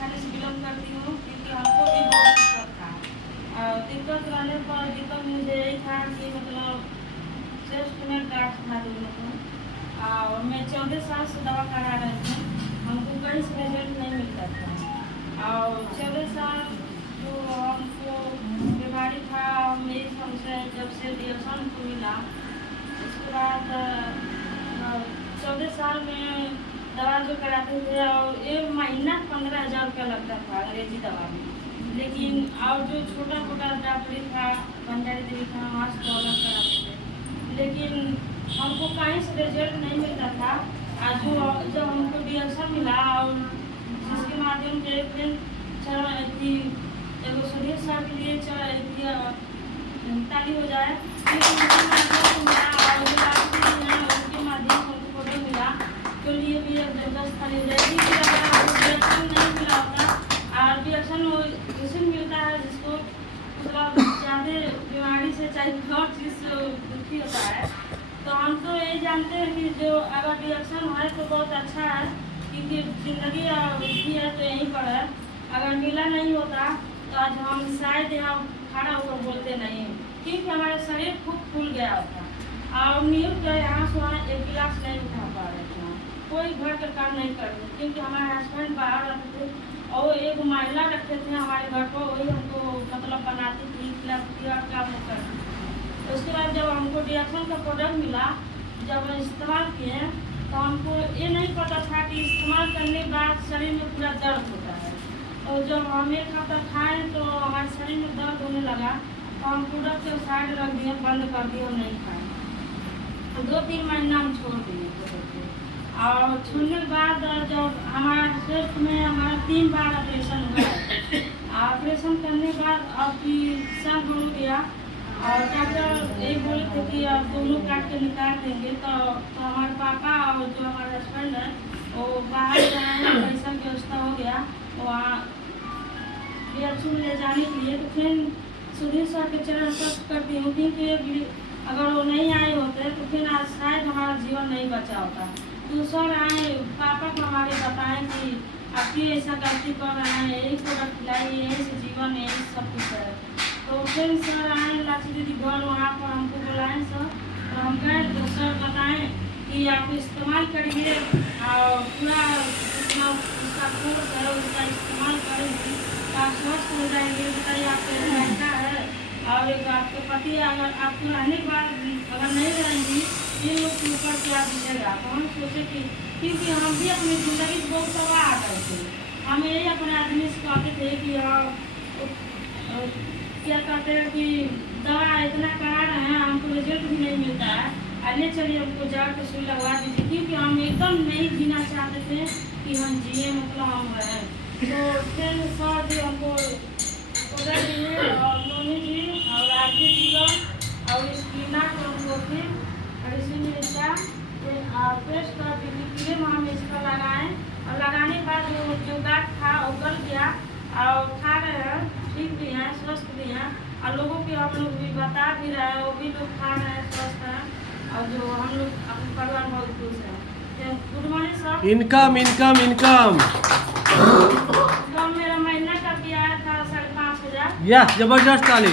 खाने से बिलोंग करती हूँ, क्योंकि हमको भी बहुत दिक्कत था। दिक्कत रहने पर दिक्कत मुझे यही था कि मतलब चेस्ट में गांठ था दोनों को, और मैं 14 साल से दवा करा रही थी, हमको कहीं से रिजल्ट नहीं मिलता था। और 14 साल जो हमको बीमारी था, मेरी हमसे जब से रिएक्शन को मिला, उसके बाद 14 साल में दवा जो कराते थे, और एक महीना 15,000 रुपया लगता था अंग्रेजी दवा में। लेकिन और जो छोटा मोटा डॉक्टरी था, बंजारी देवी था, वहाँ से दौलत कराते थे, लेकिन हमको कहीं से रिजल्ट नहीं मिलता था। आज जो जब हमको रिएक्शन मिला, और जिसके माध्यम से फिर थी एगो सुधीर सर के लिए ताली हो जाए, उसके माध्यम से हमको फोटो मिला, तो लिए भी एक जबरदस्त ताली हो जाएगी। रिएक्शन नहीं मिला होता, और रिएक्शन किसी मिलता है जिसको मतलब ज़्यादा बीमारी से चाहे हर चीज़ से दुखी होता है। तो हम तो यही जानते हैं कि जो अगर रिएक्शन है तो बहुत अच्छा है, क्योंकि ज़िंदगी दुखी है तो यहीं पर है। अगर मिला नहीं होता तो आज हम शायद यहाँ खड़ा होकर बोलते नहीं, क्योंकि हमारा शरीर खूब फूल गया होता, और न्यूज़ जो यहाँ से वहाँ एक गिलास नहीं उठा पा रहे थे, कोई घर का काम नहीं कर रहे, क्योंकि हमारे हस्बैंड बाहर रहते थे, और एक महिला रखते थे हमारे घर को, वही हमको मतलब बनाती थी, खिलाती थी और काम करती। उसके बाद जब हमको रिएक्शन का प्रोडक्ट मिला, जब इस्तेमाल किए, तो हमको ये नहीं पता था कि इस्तेमाल करने के बाद शरीर में पूरा दर्द होता है। और जब हम एक हफ्ता खाएँ तो हमारे शरीर में दर्द होने लगा, तो हम प्रोडक्ट को साइड रख दिए, बंद कर दिए, हम नहीं खाए। तो 2-3 महीना हम छोड़ दिए प्रोडक्ट को, और छोड़ने के बाद जब हमारा चेस्ट में हमारा 3 बार ऑपरेशन हुआ, ऑपरेशन करने के बाद सब हो गया, और डॉक्टर यही बोले थे कि अब दोनों काट के निकाल देंगे। तो हमारे पापा और जो हमारे हस्बैंड है वो बाहर गए हैं, पैसा की व्यवस्था हो गया वहाँ रिएक्शन ले जाने के लिए। तो फिर सुधीर सर के चरण स्पर्श करती हूँ, क्योंकि अगर वो नहीं आए होते तो फिर आज शायद हमारा जीवन नहीं बचा होता। तो सर आए, पापा को हमारे बताएं कि आप क्यों ऐसा गलती कर रहे हैं, यही प्रोडक्ट खिलाइए, यही से जीवन है, यही सब कुछ है। तो फिर सर आए लाची दीदी घर, वहाँ पर हमको बुलाएं सर, तो हम गए तो सर बताएं कि आप इस्तेमाल करिए, और पूरा उसका कोर्स है उसका इस्तेमाल करेंगे तो आप स्वस्थ हो जाएंगे। बताइए आपका लड़का है, और एक आपके पति अगर आपको रहने के बाद अगर नहीं रहेंगी, इन लोग के ऊपर क्या दीजिएगा। तो हम सोचे कि क्योंकि हम भी अपनी ज़िंदगी से बहुत तबाह आ गए थे, हम यही अपने आदमी से कहते थे कि क्या कहते हैं कि दवा इतना करा रहे हैं, हमको रिजल्ट भी नहीं मिलता है, अरे चलिए हमको जाकर के सुई लगवा दीजिए, क्योंकि हम एकदम नहीं जीना चाहते थे कि हम जिए, मतलब हम रहें। तो फिर सर जी हमको उधर दिए, और मोनी जी और आरती जीवन और स्कीना को हमको फिर और इसी में इसका पेस्ट कर क्रीम हम इसका लगाएं, और लगाने के बाद जो गांठ था वो गल गया, और खा रहे हैं, ठीक भी हैं, स्वस्थ भी हैं, और लोगों के हम लोग भी बता भी रहे हैं, वो भी लोग खा रहे हैं, स्वस्थ हैं, और जो हम लोग अपने परिवार में बहुत खुश हैं। Good morning sir. Income income income तो मेरा महीना का भी आया था 5,500। यस, जबरदस्त ताली।